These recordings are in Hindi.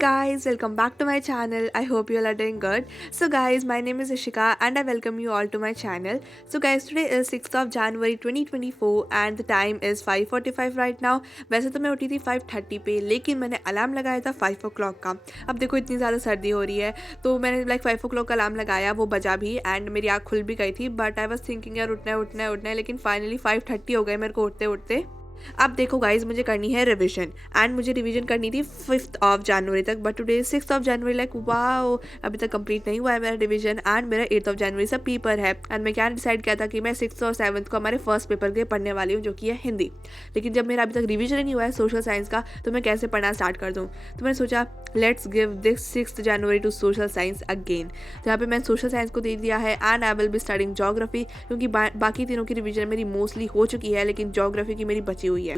guys, welcome back to my channel. I hope you all are doing good. So guys, my name is Ishika and I welcome you all to my channel. So guys, today is 6th of January 2024 and the time is 5:45 right now. वैसे तो मैं उठी थी 5:30 पे, लेकिन मैंने अलार्म लगाया था 5 o'clock का. अब देखो इतनी ज़्यादा सर्दी हो रही है तो मैंने 5 o'clock का अलार्म लगाया, वो बजा भी एंड मेरी आँख खुल भी गई थी. बट आई वॉज थिंकिंग यार उठना है, लेकिन फाइनली 5:30 हो गए मेरे को उठते उठते. अब देखो गाइज, मुझे करनी है रिवीजन एंड मुझे रिवीजन करनी थी 5th of January तक. But today 6th of January, wow, अभी तक कंप्लीट नहीं हुआ है मेरा रिवीजन एंड मेरा 8th of January से पेपर है. एंड मैं क्या डिसाइड किया था कि मैं 6th और 7th को हमारे फर्स्ट पेपर के पढ़ने वाली हूँ, जो कि है हिंदी. लेकिन जब मेरा अभी तक रिवीजन ही नहीं हुआ है सोशल साइंस का, तो मैं कैसे पढ़ना स्टार्ट कर दूँ. तो मैंने सोचा let's give this 6th January to social science again. तो यहाँ पे मैंने सोशल साइंस को दे दिया है and I will be studying geography, क्योंकि बाकी तीनों की रिवीजन मेरी मोस्टली हो चुकी है, लेकिन जोग्राफी की मेरी बची हुई है.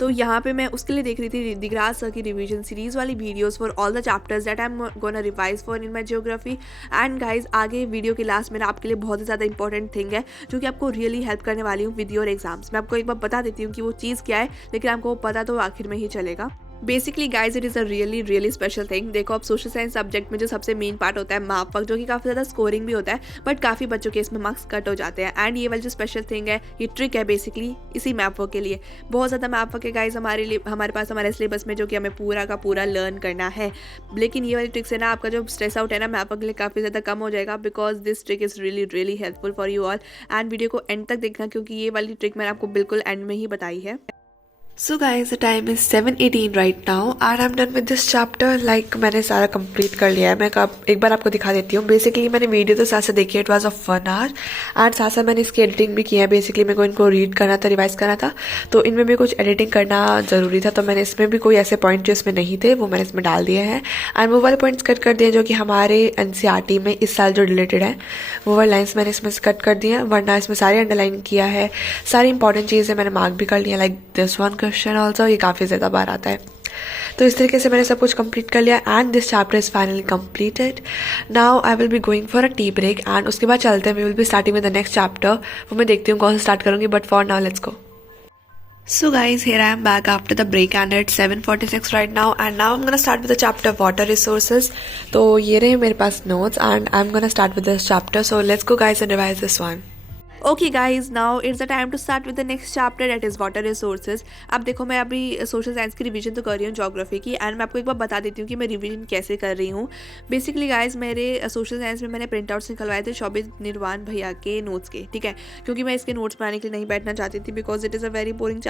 तो यहाँ पे मैं उसके लिए देख रही थी दिगराज सर की रिवीजन सीरीज वाली videos for all the chapters that I am gonna revise for in my geography. And guys, आगे वीडियो के लास्ट में आपके लिए बहुत ही ज़्यादा इंपॉर्टेंट थिंग है जो कि आपको रियली हेल्प करने वाली हूँ विद योर एग्जाम्स. मैं आपको एक बार बता देती हूँ कि वो चीज़ क्या है, लेकिन आपको पता तो आखिर में ही चलेगा. Basically guys, it is a really special thing. देखो, अब सोशल साइंस सब्जेक्ट में जो सबसे मेन पार्ट होता है मार्क वर्क, जो कि काफ़ी ज़्यादा स्कोरिंग भी होता है, बट काफ़ी बच्चों के इसमें मार्क्स कट हो जाते हैं. एंड ये वाली जो स्पेशल थिंग है, ये ट्रिक है बेसिकली इसी मैप वर्क के लिए. बहुत ज़्यादा मैप वर्क है गाइज हमारे पास हमारे सिलेबस में, जो कि हमें पूरा का पूरा लर्न करना है. लेकिन ये वाली ट्रिक से ना आपका जो स्ट्रेस आउट है ना मैप वर्क के लिए काफ़ी ज़्यादा कम हो जाएगा, because this trick is really helpful for you all. And video को एंड तक देखना, क्योंकि ये वाली ट्रिक मैंने आपको बिल्कुल एंड में ही बताई है. So guys, the time is 7:18 right now and I'm done with this chapter. मैंने सारा कंप्लीट कर लिया है. मैं एक बार आपको दिखा देती हूँ. बेसिकली मैंने वीडियो तो साथ से देखी है, it was of 1 hour and साथ साथ मैंने इसकी एडिटिंग भी की है. बेसिकली मेरे को इनको रीड करना था, रिवाइज करना था, तो इनमें भी कुछ एडिटिंग करना ज़रूरी था. तो मैंने इसमें भी कोई ऐसे पॉइंट जो इसमें नहीं थे वो मैंने इसमें डाल दिए हैं एंड वो वाले पॉइंट्स कट कर दिए जो कि हमारे NCERT में इस साल जो रिलेटेड है, वो वाले लाइन्स मैंने इसमें कट कर दिए हैं. वरना इसमें सारी अंडरलाइन किया है, सारी इंपॉर्टेंट चीज़ें मैंने मार्क भी कर लिया. Like this one question also, ये काफ़ी ज़्यादा बार आता है. तो इस तरीके से मैंने सब कुछ कंप्लीट कर लिया and this chapter is finally completed. Now I will be going for a tea break and उसके बाद चलते हैं. We will be starting with the next chapter. वो मैं देखती हूँ कौन सा स्टार्ट करूँगी, but for now let's go. So guys, here I am back after the break and it's 7:46 right now and now I'm gonna start with the chapter water resources. तो ये रहे मेरे पास notes and I'm gonna start with this chapter. So let's go guys and revise this one. Okay guys, now it's the time to start with the next chapter, that is water resources. अब देखो, मैं अभी सोशल साइंस की रिवीजन तो कर रही हूँ ज्योग्राफी की, एंड मैं आपको एक बार बता देती हूँ कि मैं रिवीजन कैसे कर रही हूँ. बेसिकली गाइज, मेरे सोशल साइंस में मैंने प्रिंट आउट्स निकलवाए थे शोभित निर्वाण भैया के नोट्स के, ठीक है, क्योंकि मैं इसके नोट्स बनाने के लिए नहीं बैठना चाहती थी, because it is a very boring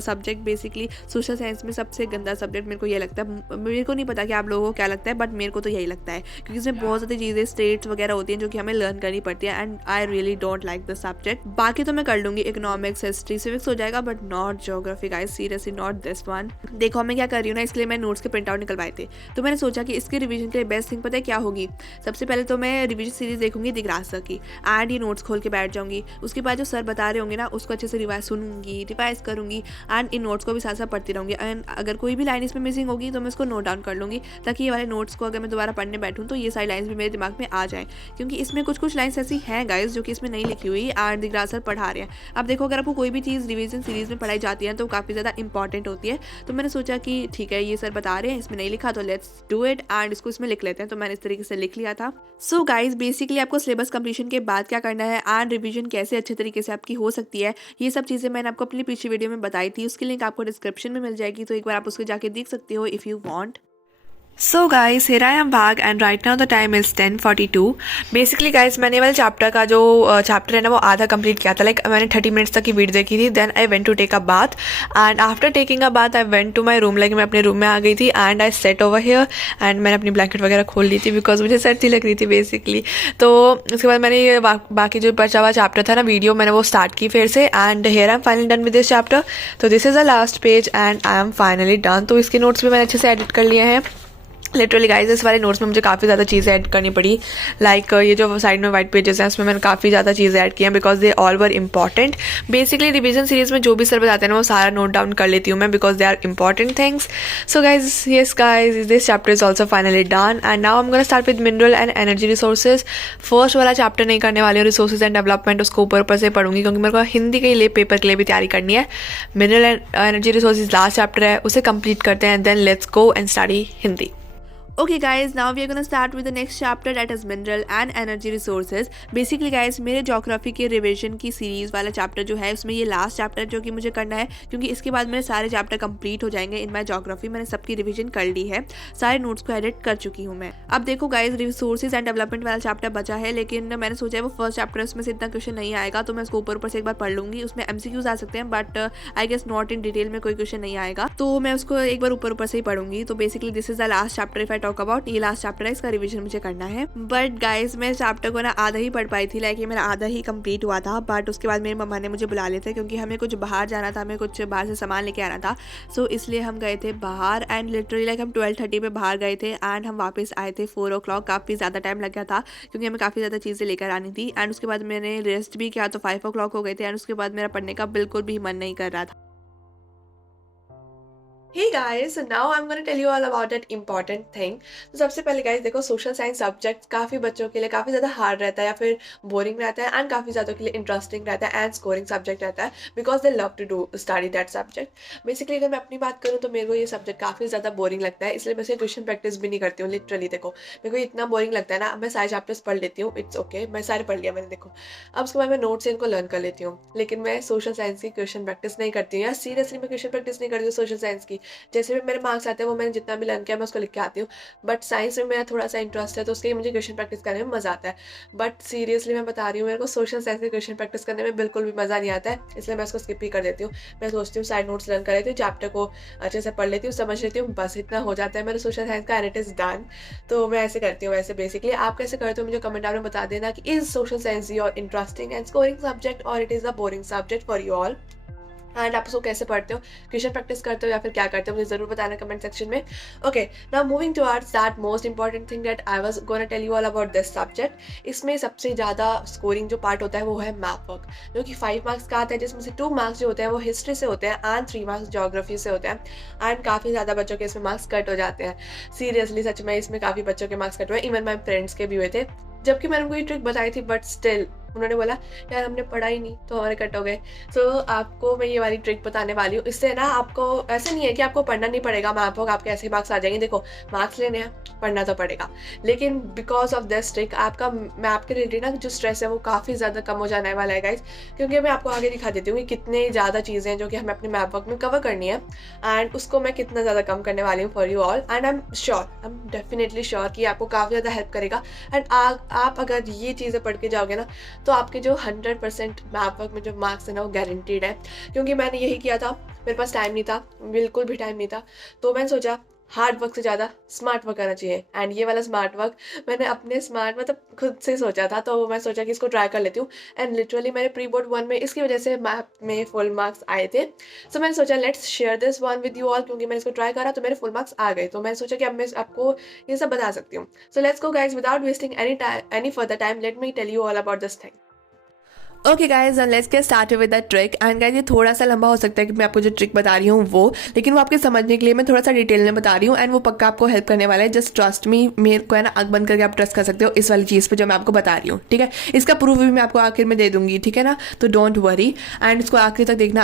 subject. Basically social science में सबसे गंदा सब्जेक्ट मेरे को ये लगता है. मेरे को नहीं पता कि आप लोगों को क्या लगता है, बट मेरे को तो यही लगता है, क्योंकि इसमें बहुत ज़्यादा चीज़ें स्टेट्स वगैरह होती हैं जो कि हमें लर्न करनी पड़ती है and I really don't like the subject. बाकी तो मैं कर लूंगी, इकोनॉमिक्स, हिस्ट्री, सिविक्स हो जाएगा, but not geography guys, seriously not this one. देखो, मैं क्या कर रही हूँ ना, इसके लिए मैं नोट्स के प्रिंट आउट निकलवाए थे. तो मैंने सोचा कि इसके रिवीजन के लिए बेस्ट थिंग पता है क्या होगी. सबसे पहले तो मैं रिवीजन सीरीज देखूंगी दिगराज सर की एंड ये नोट्स खोल के बैठ जाऊंगी. उसके बाद जो सर बता रहे होंगे ना, उसको अच्छे से रिवाइज करूंगी एंड इन नोट्स को भी साथ साथ पढ़ती रहूंगी. एंड अगर कोई भी लाइन इसमें मिसिंग होगी तो मैं उसको नोट डाउन कर लूंगी, ताकि ये वाले नोट्स को अगर मैं दोबारा पढ़ने बैठूँ तो ये सारी लाइन्स भी मेरे दिमाग में आ जाएँ, क्योंकि इसमें कुछ लाइन्स ऐसी हैं गाइस जो कि इसमें नहीं लिखी हुई एंड दिगराज सर पढ़ा रहे हैं. अब देखो, अगर आपको कोई भी चीज़ रिवीजन सीरीज में पढ़ाई जाती है तो काफ़ी ज़्यादा इंपॉर्टेंट होती है. तो मैंने सोचा कि ठीक है, ये सर बता रहे हैं, इसमें नहीं लिखा तो लेट्स डू इट एंड इसको इसमें लिख लेते हैं. तो मैंने इस तरीके से लिख लिया था. सो गाइज, बेसिकली आपको सिलेबस कंप्लीशन के बाद क्या करना है एंड रिवीजन कैसे अच्छे तरीके से आपकी हो सकती है, ये सब चीज़ें मैंने आपको अपनी पिछली वीडियो में बताई थी. उसकी लिंक आपको डिस्क्रिप्शन में मिल जाएगी, तो एक बार आप उसको जाके देख सकते हो if you want. So guys, here I am back and right now the time is 10:42. Basically guys, मैंने वाले चैप्टर का जो चैप्टर है ना, वो आधा कंप्लीट किया था. मैंने 30 मिनट्स तक की वीडियो देखी थी. Then I went to take a bath and after taking a bath I went to my room. मैं अपने रूम में आ गई थी and I set over here and मैंने अपनी ब्लैंकेट वगैरह खोल ली थी बिकॉज मुझे सर्दी लग रही थी बेसिकली. तो उसके बाद मैंने ये बाकी जो बचा हुआ चैप्टर था ना वीडियो, मैंने वो स्टार्ट की फिर से and here I am finally done with this chapter. तो this is the last page and I am finally done. तो इसके नोट्स भी मैंने अच्छे से एडिट कर लिए हैं. लिटरली गाइस, इस वाले नोट्स में मुझे काफ़ी ज़्यादा चीज़ें ऐड करनी पड़ी. ये जो साइड में वाइट पेजेस हैं उसमें मैंने काफ़ी ज़्यादा चीज़ें ऐड की हैं because they all were important. Basically revision series में जो भी सर बताते हैं ना, वो सारा नोट डाउन कर लेती हूँ मैं because they are important things. So guys, yes guys, this chapter is also finally done and now I am gonna start with mineral and energy resources. First वाला चैप्टर नहीं करने वाली हूँ, रिसोर्सेज एंड डेवलपमेंट, उसको ऊपर से पढ़ूंगी क्योंकि मेरे को हिंदी के लिए पेपर के लिए भी तैयारी करनी है. Mineral and energy resources last chapter है, उसे कंप्लीट करते हैं, then let's go and study Hindi. Okay guys, now we are gonna start with the next chapter, that is mineral and energy resources. Basically guys, मेरे ज्योग्राफी के रिवीजन की सीरीज़ वाला चैप्टर जो है उसमें ये लास्ट चैप्टर जो कि मुझे करना है, क्योंकि इसके बाद मेरे सारे चैप्टर कंप्लीट हो जाएंगे इन माय ज्योग्राफी। मैंने सबकी रिवीजन कर ली है, सारे नोट्स को एडिट कर चुकी हूँ मैं। अब देखो गाइज, रिसोर्सेज एंड डेवलपमेंट वाला चैप्टर बचा है, लेकिन मैंने सोचा है वो फर्स्ट चैप्टर है, उसमें से इतना क्वेश्चन नहीं आएगा, तो मैं उसको ऊपर से एक बार पढ़ लूँगी। उसमें MCQs आ सकते हैं but I guess not in detail में कोई क्वेश्चन नहीं आएगा, तो मैं उसको एक बार ऊपर से ही पढ़ूंगी। तो basically this is the last chapter if I talk about, ये लास्ट चैप्टर है, इसका रिवीजन मुझे करना है। बट गाइज, मैं चैप्टर को ना आधा ही पढ़ पाई थी, लाइक ये मेरा आधा ही कंप्लीट हुआ था। बट उसके बाद मेरी मम्मा ने मुझे बुला लिया था, क्योंकि हमें कुछ बाहर जाना था, हमें कुछ बाहर से सामान लेके आना था। सो इसलिए हम गए थे बाहर, एंड लिटरली लाइक हम 12:30 पे बाहर गए थे एंड हम वापस आए थे 4 o'clock। काफ़ी ज़्यादा टाइम लग गया था, क्योंकि हमें काफ़ी ज़्यादा चीज़ें लेकर आनी थी। एंड उसके बाद मैंने रेस्ट भी किया, तो 5 o'clock हो गए थे। एंड उसके बाद मेरा पढ़ने का बिल्कुल भी मन नहीं कर रहा था। Hey guys, so now I'm going to tell you all about that important thing. तो सबसे पहले guys देखो, सोशल साइंस सब्जेक्ट काफ़ी बच्चों के लिए काफ़ी ज़्यादा हार्ड रहता है या फिर बोरिंग रहता है, एंड काफ़ी ज़्यादा के लिए इंटरेस्टिंग रहता है एंड स्कोरिंग सब्जेक्ट रहता है, because they love to do study that subject. Basically अगर मैं अपनी बात करूँ तो मेरे को ये सब्जेक्ट काफ़ी ज़्यादा बोरिंग लगता है, इसलिए मैं से क्वेश्चन प्रैक्टिस भी नहीं करती हूँ। लिटरली देखो, मेरे को इतना बोरिंग लगता है ना, मैं सारे चैप्टर्स पढ़ लेती हूँ, इट्स ओके, मैं सारे पढ़ लिया मैंने। देखो अब उसके बाद मैं नोट से इनको लर्न कर लेती हूँ, लेकिन मैं सोशल साइंस की क्वेश्चन प्रैक्टिस नहीं करती हूँ, या सीरियसली मैं क्वेश्चन प्रैक्टिस नहीं करती हूँ सोशल साइंस की। जैसे भी मेरे मार्क्स आते हैं वो मैंने जितना भी लर्न किया मैं उसको लिख के आती हूँ, बट साइंस में मेरा थोड़ा सा इंटरेस्ट है, तो उसके लिए मुझे क्वेश्चन प्रैक्टिस करने में मजा आता है। बट सीरियसली मैं बता रही हूँ, मेरे को सोशल साइंस के क्वेश्चन प्रैक्टिस करने में बिल्कुल भी मजा नहीं आता है, इसलिए मैं उसको स्किप ही कर देती हूँ। मैं सोचती हूँ साइड नोट्स लर्न कर लेती हूँ, चैप्टर को अच्छे से पढ़ लेती हूँ, समझ लेती हूँ, बस इतना हो जाता है मेरा सोशल साइंस का, एंड इट इज डन। तो मैं ऐसे करती हूँ। वैसे बेसिकली आप कैसे करते हो मुझे कमेंट में बता देना कि is social science your interesting and scoring subject और it is a boring subject for you all, and आप उसको कैसे पढ़ते हो, क्वेश्चन प्रैक्टिस करते हो या फिर क्या करते हो, मुझे जरूर बताना कमेंट सेक्शन में। Okay, now moving towards that most important thing that I was gonna tell you all about this subject. इसमें सबसे ज़्यादा स्कोरिंग जो पार्ट होता है वो है मैप वर्क, जो कि 5 मार्क्स का आता है, जिसमें से 2 मार्क्स जो होते हैं वो हिस्ट्री से होते हैं एंड 3 मार्क्स ज्योग्राफी से होते हैं। एंड काफ़ी ज़्यादा बच्चों के इसमें मार्क्स कट हो जाते हैं, सीरियसली सच में इसमें काफ़ी बच्चों के मार्क्स कट हुए, इवन माई फ्रेंड्स के भी हुए थे, जबकि मैंने उनको ये ट्रिक बताई थी, बट स्टिल उन्होंने बोला यार हमने पढ़ा ही नहीं तो हमारे कट हो गए। सो आपको मैं ये वाली ट्रिक बताने वाली हूँ, इससे ना आपको ऐसे नहीं है कि आपको पढ़ना नहीं पड़ेगा, मैप वर्क आपके ऐसे मार्क्स आ जाएंगे। देखो मार्क्स लेने हैं, पढ़ना तो पड़ेगा, लेकिन बिकॉज ऑफ दिस ट्रिक आपका मैप के रिलेटेड ना जो स्ट्रेस है वो काफ़ी ज़्यादा कम हो जाने वाला है गाइज, क्योंकि मैं आपको आगे दिखा देती हूँ कि कितने ज़्यादा चीज़ें हैं जो कि हमें अपने मैप वर्क में कवर करनी है, एंड उसको मैं कितना ज़्यादा कम करने वाली हूँ for you all. And I am definitely sure कि आपको काफ़ी ज़्यादा हेल्प करेगा। एंड आप अगर ये चीज़ें पढ़ के जाओगे ना, तो आपके जो 100% मैप वर्क में जो मार्क्स है ना वो गारंटीड है, क्योंकि मैंने यही किया था, मेरे पास टाइम नहीं था, बिल्कुल भी टाइम नहीं था, तो मैंने सोचा हार्ड वर्क से ज़्यादा स्मार्ट वर्क करना चाहिए। एंड ये वाला स्मार्ट वर्क मैंने अपने स्मार्ट मतलब खुद से सोचा था, तो मैं सोचा कि इसको ट्राई कर लेती हूँ। एंड लिटरली मेरे प्री बोर्ड 1 में इसकी वजह से मैप में फुल मार्क्स आए थे, सो मैंने सोचा let's share this one with you all, क्योंकि मैंने इसको ट्राई करा तो मेरे फुल मार्क्स आ गए, तो मैंने सोचा कि अब मैं आपको ये सब बता सकती हूँ। So let's go guys, without wasting any further time, let me tell you all about this thing. Okay guys, let's get started with the trick. And guys ये थोड़ा सा लंबा हो सकता है कि मैं आपको जो ट्रिक बता रही हूँ वो, लेकिन वो आपके समझने के लिए मैं थोड़ा सा डिटेल में बता रही हूँ, एंड वो पक्का आपको हेल्प करने वाला है। जस्ट ट्रस्ट मी, मेरे को है ना आँख बंद करके आप ट्रस्ट कर सकते हो इस वाली चीज़ पे जो मैं आपको बता रही हूँ, ठीक है। इसका प्रूफ भी मैं आपको आखिर में दे दूंगी, ठीक है ना, तो डोंट वरी। एंड इसको आखिर तक देखना,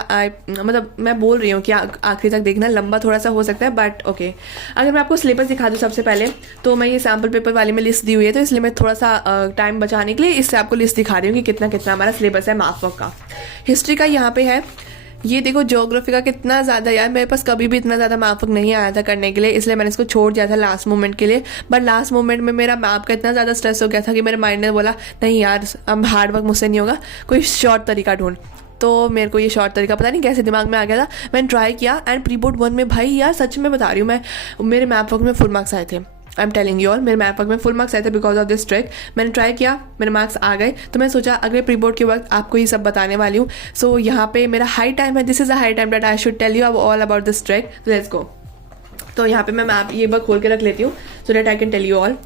मतलब मैं बोल रही हूँ कि आखिर तक देखना, लंबा थोड़ा सा हो सकता है बट ओके। अगर मैं आपको सिलेबस दिखा दूँ सबसे पहले, तो मैं ये सैम्पल पेपर वाली में लिस्ट दी हुई है, तो इसलिए मैं थोड़ा सा टाइम बचाने के लिए इससे आपको लिस्ट दिखा रही हूँ कि कितना कितना हमारा सिलेबस है मैथ वर्क का। हिस्ट्री का यहाँ पे है, ये देखो ज्योग्राफी का कितना ज़्यादा, यार मेरे पास कभी भी इतना ज़्यादा मैप वर्क नहीं आया था करने के लिए, इसलिए मैंने इसको छोड़ दिया था लास्ट मोमेंट के लिए। बट लास्ट मोमेंट में मेरा मैप का इतना ज़्यादा स्ट्रेस हो गया था कि मेरे माइंड ने बोला नहीं यार अब हार्ड वर्क मुझसे नहीं होगा, कोई शॉर्ट तरीका ढूंढ। तो मेरे को ये शॉर्ट तरीका पता नहीं कैसे दिमाग में आ गया था, मैंने ट्राई किया, एंड प्री बोर्ड 1 में भाई यार सच में बता रही हूँ मैं, मेरे मैप वर्क में फुल मार्क्स आए थे। I am telling you all, मेरे मैप वर्क में फुल मार्क्स आए थे बिकॉज ऑफ दिस ट्रिक। मैंने ट्राई किया, मेरे मार्क्स आ गए, तो मैं सोचा अगले प्री बोर्ड के वक्त आपको ये सब बताने वाली हूँ। सो यहाँ पे मेरा हाई टाइम है, this is a high time that I should tell you all about this trick. Let's go. तो यहाँ पे मैं मैप ये बार खोल के रख लेती हूँ so that I can tell you all.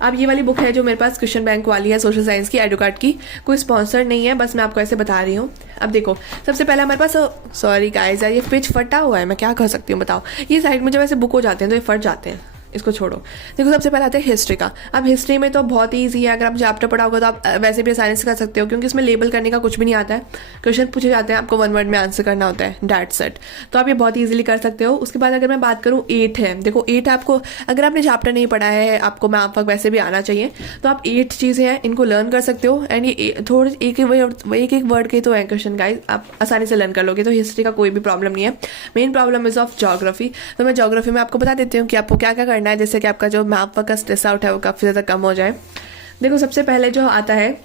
अब ये वाली बुक है जो मेरे पास क्वेश्चन बैंक वाली है, सोशल साइंस की, एडुकार्ड की, कोई स्पॉन्सर नहीं है, बस मैं आपको ऐसे बता रही हूँ। अब देखो सबसे पहले हमारे पास, सॉरी गाइस यार ये पेज फटा हुआ है, मैं क्या कर सकती हूँ बताओ, ये साइड में जब ऐसे बुक हो जाते हैं तो ये फट जाते हैं, इसको छोड़ो। देखो सबसे पहले आता है हिस्ट्री का। अब हिस्ट्री में तो बहुत ही ईजी है, अगर आप चैप्टर पढ़ा होगा तो आप वैसे भी आसानी से कर सकते हो, क्योंकि इसमें लेबल करने का कुछ भी नहीं आता है। क्वेश्चन पूछे जाते हैं, आपको 1 वर्ड में आंसर करना होता है, दैट्स सेट। तो आप ये बहुत ईजिली कर सकते हो। उसके बाद अगर मैं बात करूँ 8 है। देखो 8 आपको, अगर आपने चैप्टर नहीं पढ़ा है, आपको मैथ वर्क वैसे भी आना चाहिए, तो आप 8 चीज़ें हैं इनको लर्न कर सकते हो। एंड ये थोड़े एक एक वर्ड के तो है क्वेश्चन गाइस, आप आसानी से लर्न कर लोगे। तो हिस्ट्री का कोई भी प्रॉब्लम नहीं है। Main problem is of geography. तो मैं ज्योग्राफी में आपको बता देती हूँ कि आपको क्या क्या करना है, जैसे कि आपका जो मैप वर्क का स्ट्रेस आउट है वो काफ़ी ज़्यादा कम हो जाए। देखो सबसे पहले जो आता है,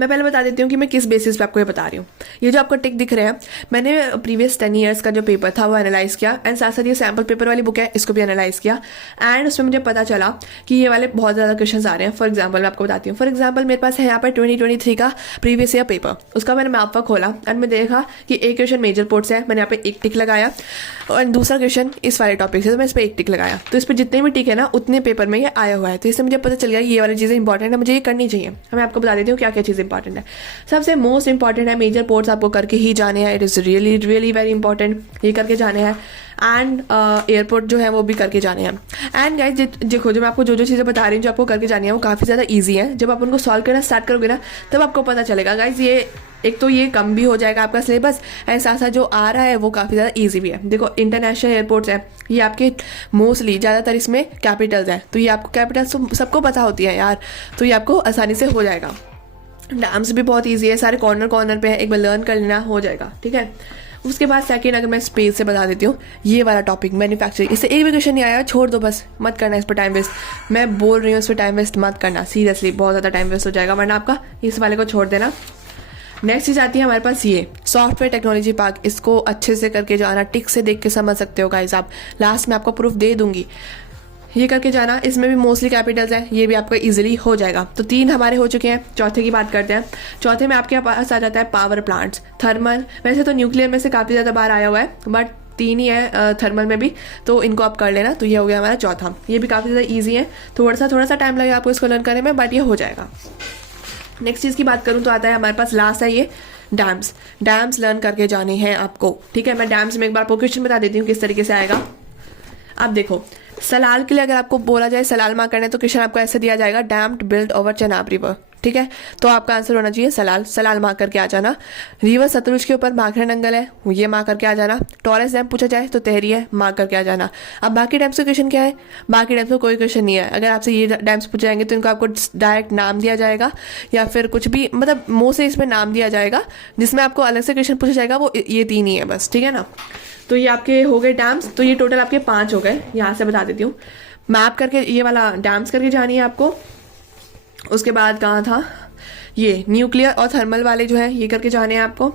मैं पहले बता देती हूँ कि मैं किस बेसिस पे आपको ये बता रही हूँ। ये जो आपको टिक दिख रहे हैं, मैंने प्रीवियस 10 ईयर्स का जो पेपर था वो एनालाइज किया, एंड साथ साथ ये सैम्पल पेपर वाली बुक है इसको भी एनालाइज किया। एंड उसमें मुझे पता चला कि ये वाले बहुत ज़्यादा क्वेश्चन आ रहे हैं। फॉर एग्जाम्पल मैं आपको बताती हूँ। फॉर एग्जाम्पल मेरे पास है यहाँ पर 2023 का प्रीवियस ईयर पेपर, उसका मैंने मैप वर्क खोला एंड मैं देखा कि एक क्वेश्चन मेजर पोर्ट से है, मैंने यहाँ पे एक टिक लगाया, और दूसरा क्वेश्चन इस वाले टॉपिक से, तो मैं इस पर एक टिक लगाया। तो इस पर जितने भी टिक है ना उतने पेपर में ये आया हुआ है। तो इससे मुझे पता चल गया ये वाली चीज़ें इंपॉर्टेंट है, मुझे ये करनी चाहिए। मैं आपको बता देती हूँ क्या क्या चीज़ इंपॉर्टेंट है। सबसे मोस्ट इंपॉर्टेंट है मेजर पोर्ट्स, आपको करके ही जाने हैं। It is really really very important, ये करके जाने हैं। एंड एयरपोर्ट जो है वो भी करके जाने हैं। एंड गाइस देखो, जो मैं आपको जो चीज़ें बता रही हूँ जो आपको करके जानी है वो काफ़ी ज़्यादा ईजी है। जब आप उनको सॉल्व करना स्टार्ट करोगे ना तब आपको पता चलेगा गाइस, ये एक तो ये कम भी हो जाएगा आपका सिलेबस, एंड साथ साथ जो आ रहा है वो काफ़ी ज़्यादा ईजी भी है। देखो इंटरनेशनल एयरपोर्ट्स है, ये आपके मोस्टली ज़्यादातर इसमें कैपिटल्स हैं, तो ये आपको कैपिटल्स तो सबको पता होती है यार, तो ये आपको आसानी से हो जाएगा। डैम्स भी बहुत ईजी है, सारे कॉर्नर कॉर्नर पे है, एक बार लर्न कर लेना हो जाएगा, ठीक है। उसके बाद सेकंड अगर मैं स्पेस से बता देती हूँ, ये वाला टॉपिक मैन्युफैक्चरिंग, इससे एक भी क्वेश्चन नहीं आया, छोड़ दो बस, मत करना इस पर टाइम वेस्ट। मैं बोल रही हूँ इस पर टाइम वेस्ट मत करना, सीरियसली बहुत ज़्यादा टाइम वेस्ट हो जाएगा, वरना आपका इस वाले को छोड़ देना। नेक्स्ट चीज़ आती है हमारे पास ये सॉफ्टवेयर टेक्नोलॉजी पार्क, इसको अच्छे से करके जाना, टिक से देख के समझ सकते हो गाइस आप, लास्ट में आपको प्रूफ दे दूंगी, ये करके जाना। इसमें भी मोस्टली कैपिटल्स हैं, ये भी आपको इजीली हो जाएगा। तो 3 हमारे हो चुके हैं। चौथे की बात करते हैं। चौथे में आपके पास आ जाता है पावर प्लांट्स, थर्मल, वैसे तो न्यूक्लियर में से काफ़ी ज़्यादा बार आया हुआ है, बट 3 ही है थर्मल में भी, तो इनको आप कर लेना। तो ये हो गया हमारा चौथा, ये भी काफ़ी ज़्यादा ईजी है, थोड़ा सा टाइम लगेगा आपको इसको लर्न करने में, बट ये हो जाएगा। नेक्स्ट चीज़ की बात करूँ तो आता है हमारे पास लास्ट है ये डैम्स लर्न करके जाने हैं आपको, ठीक है। मैं डैम्स में एक बार आपको क्वेश्चन बता देती हूँ किस तरीके से आएगा। आप देखो सलाल के लिए अगर आपको बोला जाए सलाल मार्क करना है तो क्वेश्चन आपको ऐसे दिया जाएगा, dammed build over Chenab river, ठीक है। तो आपका आंसर होना चाहिए सलाल मार्क करके आ जाना। रिवर सतलुज के ऊपर भाखड़ा नंगल है, ये मार्क करके आ जाना। टॉरेस डैम पूछा जाए तो तहरी है, मार्क करके आ जाना। अब बाकी डैम्स का क्वेश्चन क्या है, बाकी डैम्स में कोई क्वेश्चन नहीं है। अगर आपसे ये डैम्स पूछे जाएंगे तो इनको आपको डायरेक्ट नाम दिया जाएगा, या फिर कुछ भी, मतलब मुँह से इसमें नाम दिया जाएगा, जिसमें आपको अलग से क्वेश्चन पूछा जाएगा, वो ये 3 ही है बस, ठीक है ना। तो ये आपके हो गए डैम्स, तो ये टोटल आपके 5 हो गए। यहाँ से बता देती हूँ, मैप करके ये वाला डैम्स करके जानी है आपको। उसके बाद कहाँ था, ये न्यूक्लियर और थर्मल वाले जो है ये करके जाने हैं आपको।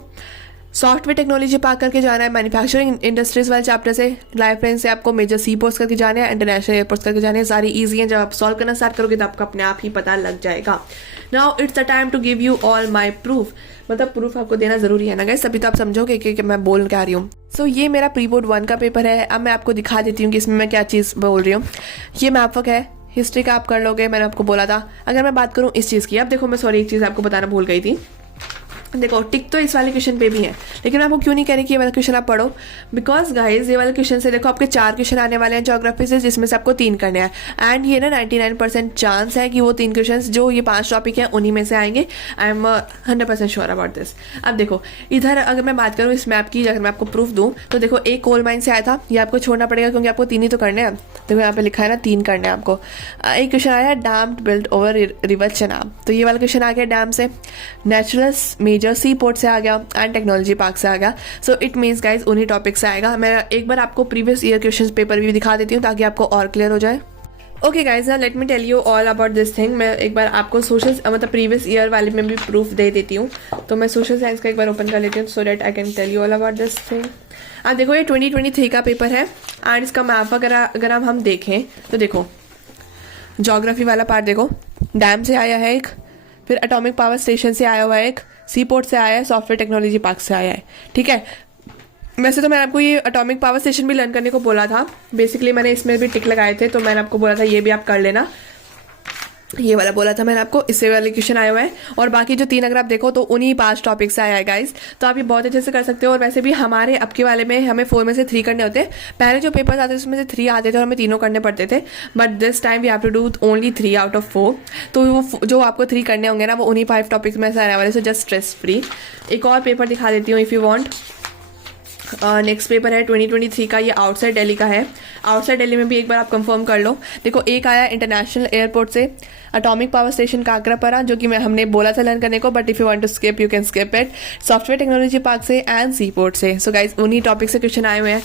सॉफ्टवेयर टेक्नोलॉजी पार्क करके जाना है। मैन्युफैक्चरिंग इंडस्ट्रीज वाले चैप्टर से लाइफ लाइन से आपको मेजर सी पोर्ट्स करके जाने हैं, इंटरनेशनल एयरपोर्ट्स करके जाने हैं। सारी ईजी हैं, जब आप सॉल्व करना स्टार्ट करोगे तो आपको अपने आप ही पता लग जाएगा। Now it's the time to give you all my proof, मतलब प्रूफ आपको देना जरूरी है ना गाइस, तभी तो आप समझोगे कि मैं बोल क्या रही हूँ। सो ये मेरा प्री बोर्ड 1 का पेपर है। अब मैं आपको दिखा देती हूँ कि इसमें मैं क्या चीज़ बोल रही हूँ। ये मैप वर्क है, हिस्ट्री का आप कर लोगे, मैंने आपको बोला था। अगर मैं बात करूँ इस चीज़ की, अब देखो मैं सॉरी एक चीज़ आपको बताना भूल गई थी। देखो टिक तो इस वाले क्वेश्चन पे भी है, लेकिन मैं आपको क्यों नहीं कह रही कि ये वाला क्वेश्चन आप पढ़ो, बिकॉज गाइज ये वाले क्वेश्चन से देखो आपके 4 क्वेश्चन आने वाले हैं ज्योग्राफी से, जिसमें से आपको 3 करने हैं। एंड ये ना 99% चांस है कि वो 3 क्वेश्चन जो ये 5 टॉपिक हैं उन्हीं में से आएंगे। I am 100% sure about this. अब देखो इधर अगर मैं बात करूँ इस मैप की, अगर मैं आपको प्रूफ दूँ तो देखो एक कोल माइन से आया था, ये आपको छोड़ना पड़ेगा क्योंकि आपको 3 ही तो करने हैं। देखो यहाँ पे लिखा है ना 3 करने हैं आपको। एक क्वेश्चन आया dammed build over river Chenab, तो ये वाला क्वेश्चन आ गया डैम से। नेचुरल मेजर सी पोर्ट से आ गया, एंड टेक्नोलॉजी पार्क से आ गया। सो इट मीन्स गाइज उन्हीं टॉपिक से आएगा। मैं एक बार आपको प्रीवियस ईयर क्वेश्चन पेपर भी दिखा देती हूँ ताकि आपको और क्लियर हो जाए। Okay guys, now let me tell you all about this thing. मैं एक बार आपको सोशल मतलब प्रीवियस ईयर वाले में भी प्रूफ दे देती हूँ। तो मैं सोशल साइंस का एक बार ओपन कर लेती हूँ so that I can tell you all about this thing. आप देखो ये 2023 का पेपर है, एंड इसका मैप अगर हम देखें तो देखो ज्योग्राफी वाला पार्ट देखो, डैम से आया है एक, फिर एटॉमिक पावर स्टेशन से आया हुआ है एक, सी पोर्ट से आया है, सॉफ्टवेयर टेक्नोलॉजी पार्क से आया है, ठीक है। वैसे तो मैंने आपको ये एटॉमिक पावर स्टेशन भी लर्न करने को बोला था, बेसिकली मैंने इसमें भी टिक लगाए थे, तो मैंने आपको बोला था ये भी आप कर लेना। ये वाला बोला था मैंने आपको, इससे वाले क्वेश्चन आए हुए हैं। और बाकी जो 3 अगर आप देखो तो उन्हीं 5 टॉपिक से आया है गाइस। तो आप ये बहुत अच्छे से कर सकते हो। और वैसे भी हमारे अब के वाले में हमें 4 में से 3 करने होते हैं। पहले जो पेपर्स आते थे उसमें से 3 आते थे और हमें तीनों करने पड़ते थे, but this time we have to do only 3 out of 4। तो वो जो आपको 3 करने होंगे ना, वो उन्हीं 5 टॉपिक्स में से आने वाले, सो जस्ट स्ट्रेस फ्री। एक और पेपर दिखा देती हूँ if you want. Next paper है 2023 का, ये आउटसाइड दिल्ली का है। आउटसाइड दिल्ली में भी एक बार आप कंफर्म कर लो। देखो, एक आया इंटरनेशनल एयरपोर्ट से एटॉमिक पावर स्टेशन काकरापारा, जो कि हमने बोला था लर्न करने को, but if you want to skip you can skip it. Software technology park से एंड सी पोर्ट से। सो गाइज उन्हीं टॉपिक से क्वेश्चन आए हुए हैं।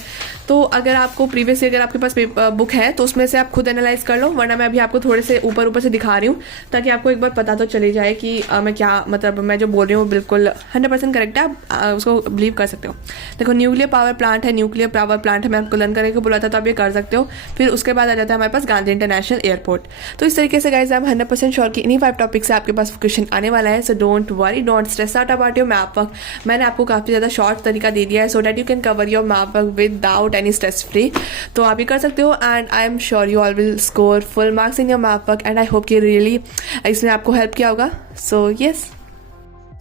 तो अगर आपको प्रीवियस अगर आपके पास बुक है तो उसमें से आप खुद एनालाइज कर लो, वरना मैं अभी आपको थोड़े से ऊपर से दिखा रही हूँ, ताकि आपको एक बार पता तो चली जाए कि मैं क्या, मतलब मैं जो बोल रही हूँ वो बिल्कुल 100% करेक्ट है, आप उसको बिलीव कर सकते हो। देखो, न्यूक्लियर पावर प्लांट है, न्यूक्लियर पावर प्लांट है, मैं आपको लर्न करने को बोला था, तो आप ये कर सकते हो। फिर उसके बाद आ जाता है हमारे पास गांधी इंटरनेशनल एयरपोर्ट। तो इस तरीके से गाइज आप 100% श्योर कि इन्हीं 5 टॉपिक से आपके पास क्वेश्चन आने वाला है। So don't worry, don't stress out about your map work. मैंने आपको काफ़ी ज़्यादा शॉर्ट तरीका दे दिया है so that you can cover your map work without any stress free. तो आप ये कर सकते हो and I am sure you all will score full marks in your map work and I hope कि रियली इसने आपको हेल्प किया होगा। So yes,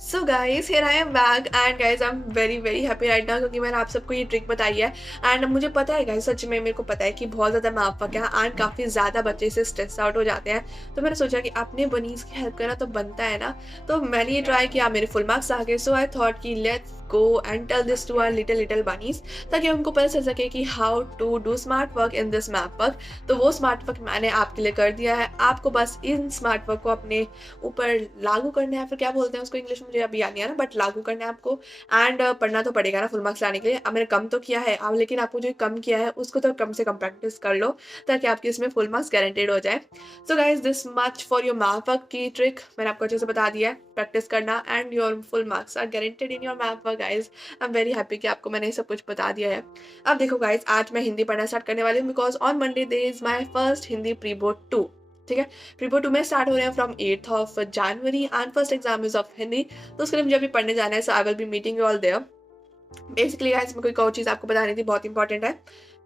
so guys here I am back and guys I am very very happy right now, क्योंकि मैंने आप सबको ये ट्रिक बताई है। एंड मुझे पता है गाइज, सच में मेरे को पता है कि बहुत ज़्यादा मैप वर्क है एंड काफ़ी ज़्यादा बच्चे से स्ट्रेस आउट हो जाते हैं। तो मैंने सोचा कि अपने बनीज की हेल्प करना तो बनता है ना। तो मैंने ये ट्राई किया, मेरे फुल मार्क्स आ गए। सो आई थॉट कि let's go and tell this to our little bunnies, ताकि उनको पता चल सके कि how to do smart work in this map work. तो वो स्मार्ट वर्क मैंने आपके लिए कर दिया है। आपको बस इन स्मार्ट वर्क को अपने ऊपर लागू करना है, फिर क्या बोलते हैं उसको इंग्लिश में मुझे अभी याद नहीं आ रहा, बट लागू करना है आपको। एंड पढ़ना तो पड़ेगा ना फुल मार्क्स लाने के लिए। अब मैंने कम तो किया है अब, लेकिन आपको जो कम किया है उसको तो कम से कम प्रैक्टिस कर लो, ताकि आपकी इसमें फुल मार्क्स गारंटेड हो जाए। So guys this much for your map work की ट्रिक मैंने आपको अच्छे से बता दिया है। प्रैक्टिस करना and your full marks are guaranteed in your map work guys. I am very happy कि आपको मैंने सब कुछ बता दिया है। अब देखो गाइज, आज मैं हिंदी पढ़ना स्टार्ट करने वाली हूँ, because on Monday they is my first Hindi pre board 2। ठीक है, प्री बोर्ड 2 में स्टार्ट हो रहे हैं from 8th of January and first exam is of Hindi. तो उसके लिए मुझे अभी पढ़ने जाना है। So I will be meeting you all there. Basically guys मैं कोई और चीज़ आपको बतानी थी, बहुत इंपॉर्टेंट है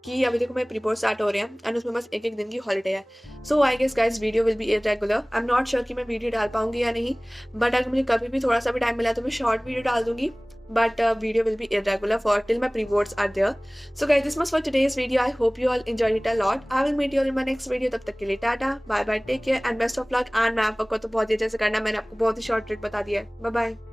कि अभी देखो मैं प्री बोर्ड स्टार्ट हो रहे हैं एंड उसमें बस एक दिन की हॉलीडे है। So I guess guys video will be irregular. I am not sure कि मैं वीडियो डाल पाऊंगी या नहीं, बट अगर मुझे कभी भी थोड़ा सा भी टाइम मिला तो मैं शॉर्ट वीडियो डाल दूंगी, but video will be irregular for till my pre-boards are there. So guys, this much for today's video. I hope you all enjoyed it a lot. I will meet you all in my next video. तब तक के लिए tata, bye bye, take care and best of luck. And मैं आपको तो बहुत ही अच्छे से करना, मैंने आपको बहुत ही शॉर्ट ट्रिक बता दिया है। Bye bye.